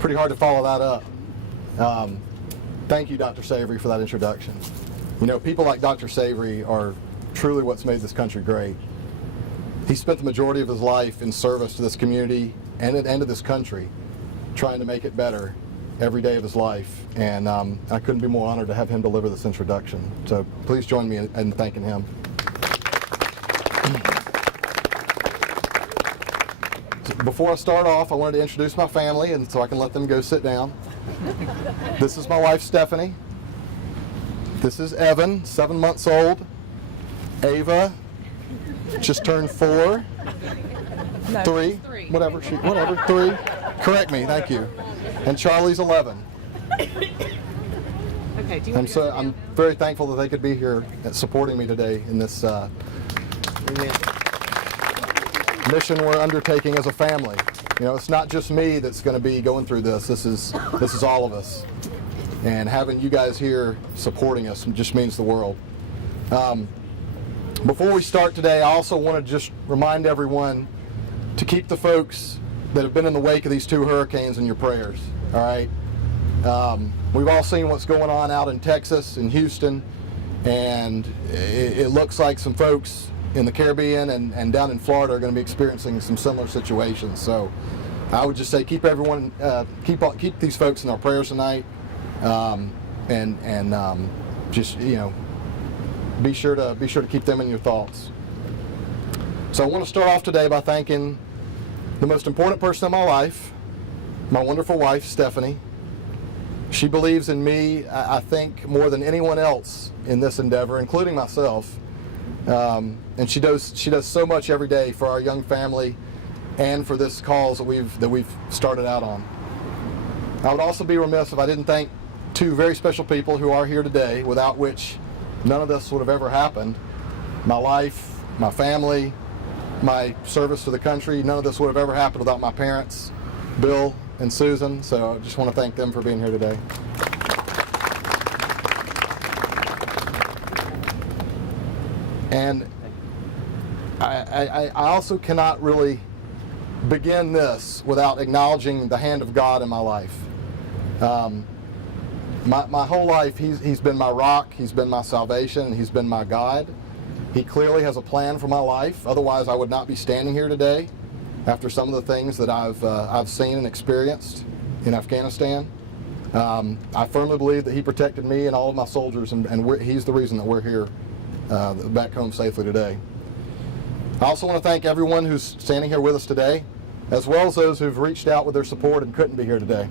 pretty hard to follow that up. Thank you, Dr. Savory, for that introduction. You know, people like Dr. Savory are truly what's made this country great. He spent the majority of his life in service to this community and to this country, trying to make it better every day of his life. And I couldn't be more honored to have him deliver this introduction. So please join me in thanking him. Before I start off, I wanted to introduce my family, and so I can let them go sit down. This is my wife, Stephanie. This is Evan, 7 months old. Ava just turned 4. No, 3. three. Whatever, 3. Correct me, thank you. And Charlie's 11. Okay, do you And so I'm very thankful that they could be here supporting me today in this mission we're undertaking as a family. You know, it's not just me that's going to be going through this. This is all of us. And having you guys here supporting us just means the world. Before we start today, I also want to just remind everyone to keep the folks that have been in the wake of these 2 hurricanes in your prayers. All right. We've all seen what's going on out in Texas and Houston, and it looks like some folks in the Caribbean and down in Florida are going to be experiencing some similar situations. So I would just say keep everyone, keep these folks in our prayers tonight, and just, you know, be sure to keep them in your thoughts. So I want to start off today by thanking the most important person in my life, my wonderful wife, Stephanie. She believes in me, I think, more than anyone else in this endeavor, including myself. And she does so much every day for our young family and for this cause that we've started out on. I would also be remiss if I didn't thank 2 very special people who are here today, without which none of this would have ever happened. My life, my family, my service to the country, none of this would have ever happened without my parents, Bill and Susan. So I just want to thank them for being here today. And I also cannot really begin this without acknowledging the hand of God in my life. My whole life, he's been my rock, he's been my salvation, and he's been my guide. He clearly has a plan for my life. Otherwise, I would not be standing here today after some of the things that I've seen and experienced in Afghanistan. I firmly believe that he protected me and all of my soldiers, and he's the reason that we're here back home safely today. I also want to thank everyone who's standing here with us today, as well as those who've reached out with their support and couldn't be here today.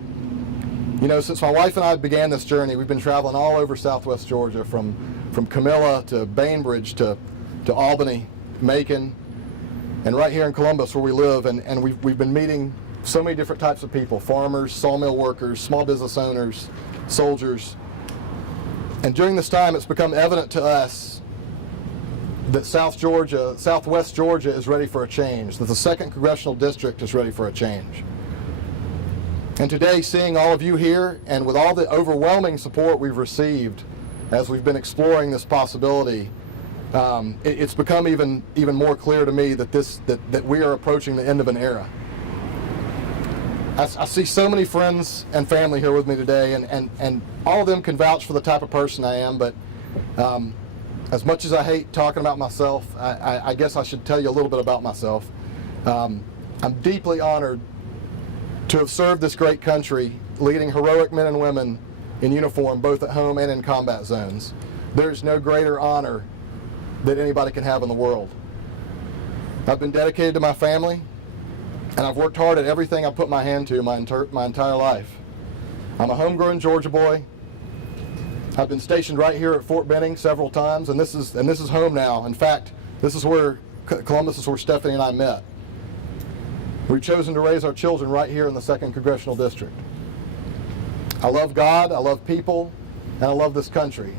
You know, since my wife and I began this journey, we've been traveling all over Southwest Georgia, from Camilla to Bainbridge to Albany, Macon, and right here in Columbus where we live. And we've been meeting so many different types of people: farmers, sawmill workers, small business owners, soldiers. And during this time, it's become evident to us that Southwest Georgia is ready for a change, that the 2nd Congressional District is ready for a change. And today, seeing all of you here, and with all the overwhelming support we've received as we've been exploring this possibility, it's become even more clear to me that we are approaching the end of an era. I see so many friends and family here with me today, and all of them can vouch for the type of person I am, but as much as I hate talking about myself, I guess I should tell you a little bit about myself. I'm deeply honored to have served this great country, leading heroic men and women in uniform, both at home and in combat zones. There's no greater honor that anybody can have in the world. I've been dedicated to my family, and I've worked hard at everything I put my hand to my entire life. I'm a homegrown Georgia boy. I've been stationed right here at Fort Benning several times, and this is home now. In fact, this is where Columbus is where Stephanie and I met. We've chosen to raise our children right here in the 2nd Congressional District. I love God, I love people, and I love this country.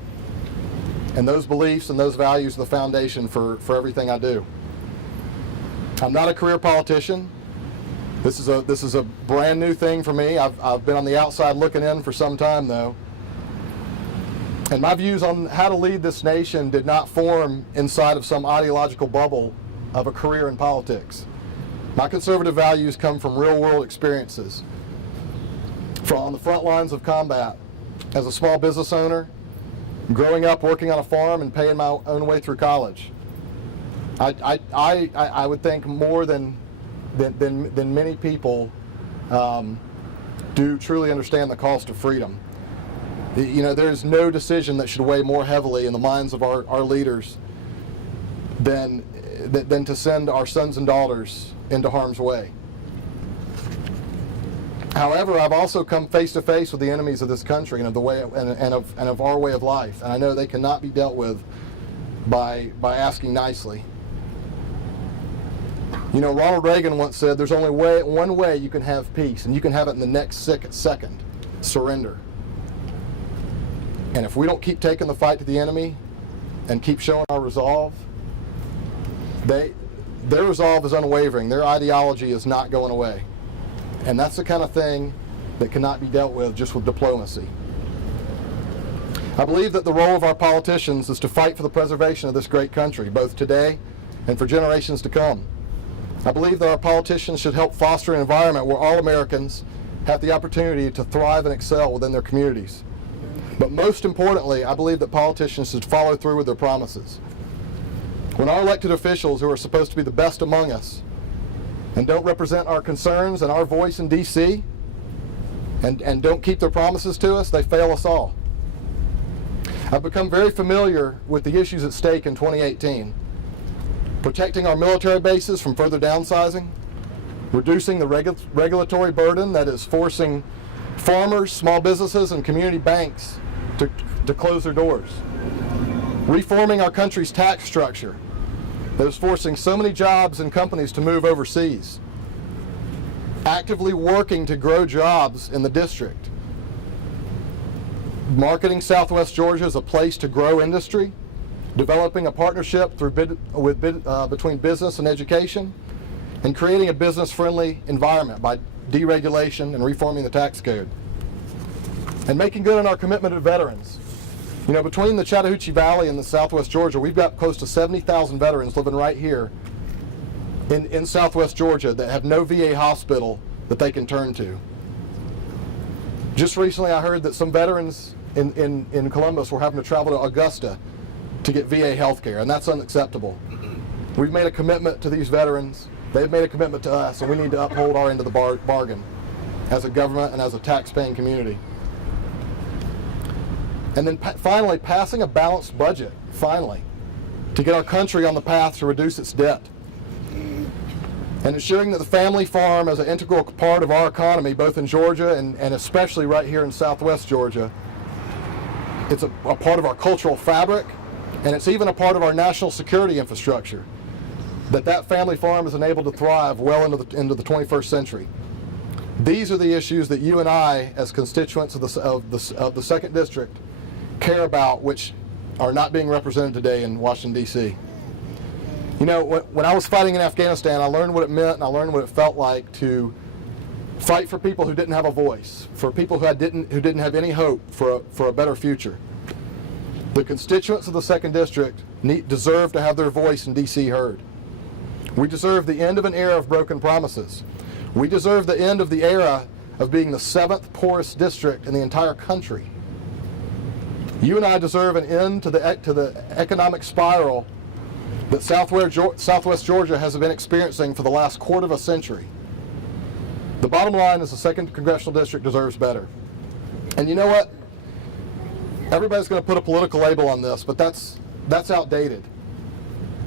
And those beliefs and those values are the foundation for everything I do. I'm not a career politician. This is a brand new thing for me. I've been on the outside looking in for some time, though. And my views on how to lead this nation did not form inside of some ideological bubble of a career in politics. My conservative values come from real-world experiences. on the front lines of combat, as a small business owner, growing up working on a farm and paying my own way through college. I would think more than many people do truly understand the cost of freedom. You know, there's no decision that should weigh more heavily in the minds of our leaders than to send our sons and daughters into harm's way. However, I've also come face to face with the enemies of this country and of the way and of our way of life, and I know they cannot be dealt with by asking nicely. You know, Ronald Reagan once said, "There's only one way you can have peace, and you can have it in the next second: surrender." And if we don't keep taking the fight to the enemy and keep showing our resolve, their resolve is unwavering. Their ideology is not going away. And that's the kind of thing that cannot be dealt with just with diplomacy. I believe that the role of our politicians is to fight for the preservation of this great country, both today and for generations to come. I believe that our politicians should help foster an environment where all Americans have the opportunity to thrive and excel within their communities. But most importantly, I believe that politicians should follow through with their promises. When our elected officials, who are supposed to be the best among us, and don't represent our concerns and our voice in D.C., and don't keep their promises to us, they fail us all. I've become very familiar with the issues at stake in 2018. Protecting our military bases from further downsizing, reducing the regulatory burden that is forcing farmers, small businesses, and community banks to close their doors, reforming our country's tax structure that is forcing so many jobs and companies to move overseas, actively working to grow jobs in the district, marketing Southwest Georgia as a place to grow industry, developing a partnership between business and education, and creating a business-friendly environment by deregulation and reforming the tax code, and making good on our commitment to veterans. You know, between the Chattahoochee Valley and the Southwest Georgia, we've got close to 70,000 veterans living right here in Southwest Georgia that have no VA hospital that they can turn to. Just recently I heard that some veterans in Columbus were having to travel to Augusta to get VA health care, and that's unacceptable. We've made a commitment to these veterans. They've made a commitment to us, and we need to uphold our end of the bargain as a government and as a tax-paying community. And then finally, passing a balanced budget, finally, to get our country on the path to reduce its debt. And ensuring that the family farm is an integral part of our economy, both in Georgia and especially right here in Southwest Georgia. It's a part of our cultural fabric, and it's even a part of our national security infrastructure, that family farm is enabled to thrive well into the 21st century. These are the issues that you and I, as constituents of the 2nd District, care about, which are not being represented today in Washington, D.C. You know, when I was fighting in Afghanistan, I learned what it meant and I learned what it felt like to fight for people who didn't have a voice, for people who didn't have any hope for a better future. The constituents of the 2nd District deserve to have their voice in D.C. heard. We deserve the end of an era of broken promises. We deserve the end of the era of being the 7th poorest district in the entire country. You and I deserve an end to the economic spiral that Southwest Georgia has been experiencing for the last quarter of a century. The bottom line is the 2nd Congressional District deserves better. And you know what? Everybody's going to put a political label on this, but that's outdated.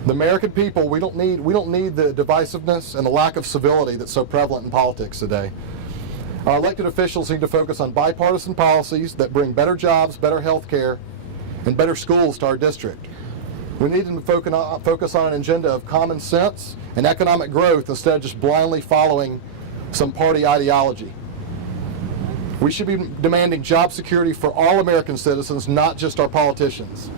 The American people, we don't need the divisiveness and the lack of civility that's so prevalent in politics today. Our elected officials need to focus on bipartisan policies that bring better jobs, better health care, and better schools to our district. We need to focus on an agenda of common sense and economic growth instead of just blindly following some party ideology. We should be demanding job security for all American citizens, not just our politicians.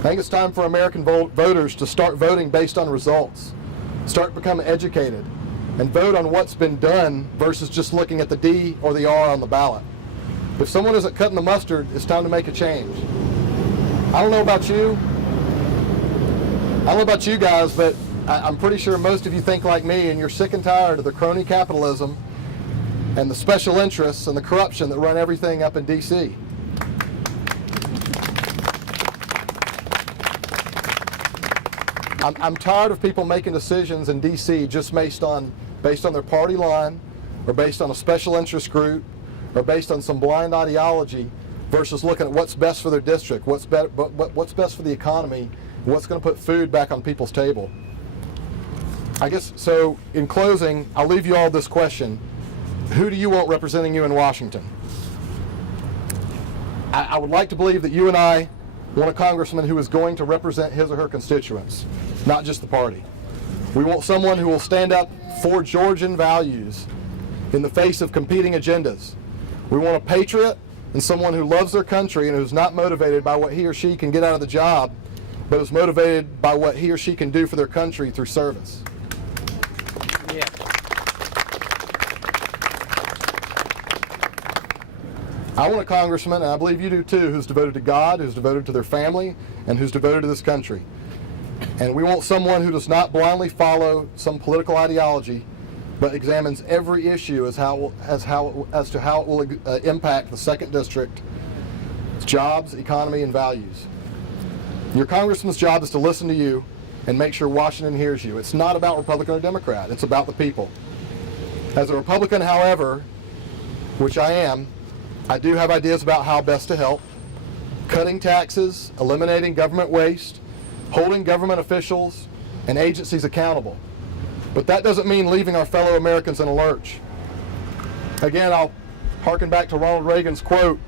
I think it's time for American voters to start voting based on results, start becoming educated, and vote on what's been done versus just looking at the D or the R on the ballot. If someone isn't cutting the mustard, it's time to make a change. I don't know about you. I don't know about you guys, but I'm pretty sure most of you think like me, and you're sick and tired of the crony capitalism and the special interests and the corruption that run everything up in D.C. I'm tired of people making decisions in D.C. just based on their party line, or based on a special interest group, or based on some blind ideology, versus looking at what's best for their district, what's best for the economy, what's going to put food back on people's table. I guess, so in closing, I'll leave you all this question. Who do you want representing you in Washington? I would like to believe that you and I want a congressman who is going to represent his or her constituents, not just the party. We want someone who will stand up for Georgian values in the face of competing agendas. We want a patriot and someone who loves their country and who's not motivated by what he or she can get out of the job, but is motivated by what he or she can do for their country through service. Yeah. I want a congressman, and I believe you do too, who's devoted to God, who's devoted to their family, and who's devoted to this country. And we want someone who does not blindly follow some political ideology, but examines every issue as to how it will impact the 2nd District, jobs, economy, and values. Your congressman's job is to listen to you and make sure Washington hears you. It's not about Republican or Democrat. It's about the people. As a Republican, however, which I am, I do have ideas about how best to help. Cutting taxes, eliminating government waste, holding government officials and agencies accountable. But that doesn't mean leaving our fellow Americans in a lurch. Again, I'll harken back to Ronald Reagan's quote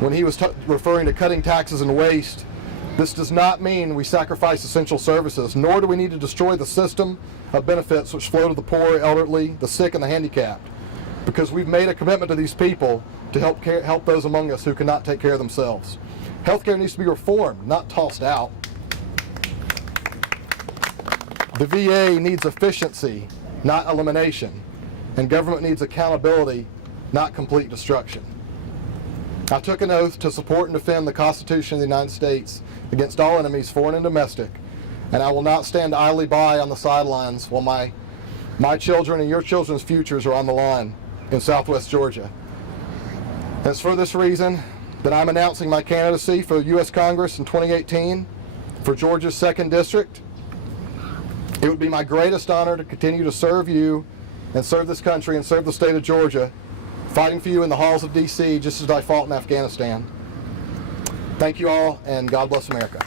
when he was referring to cutting taxes and waste. This does not mean we sacrifice essential services, nor do we need to destroy the system of benefits which flow to the poor, elderly, the sick, and the handicapped, because we've made a commitment to these people to help those among us who cannot take care of themselves. Healthcare needs to be reformed, not tossed out. The VA needs efficiency, not elimination. And government needs accountability, not complete destruction. I took an oath to support and defend the Constitution of the United States against all enemies, foreign and domestic, and I will not stand idly by on the sidelines while my children and your children's futures are on the line in Southwest Georgia. It's for this reason that I'm announcing my candidacy for U.S. Congress in 2018 for Georgia's 2nd District. It would be my greatest honor to continue to serve you and serve this country and serve the state of Georgia, fighting for you in the halls of D.C. just as I fought in Afghanistan. Thank you all, and God bless America.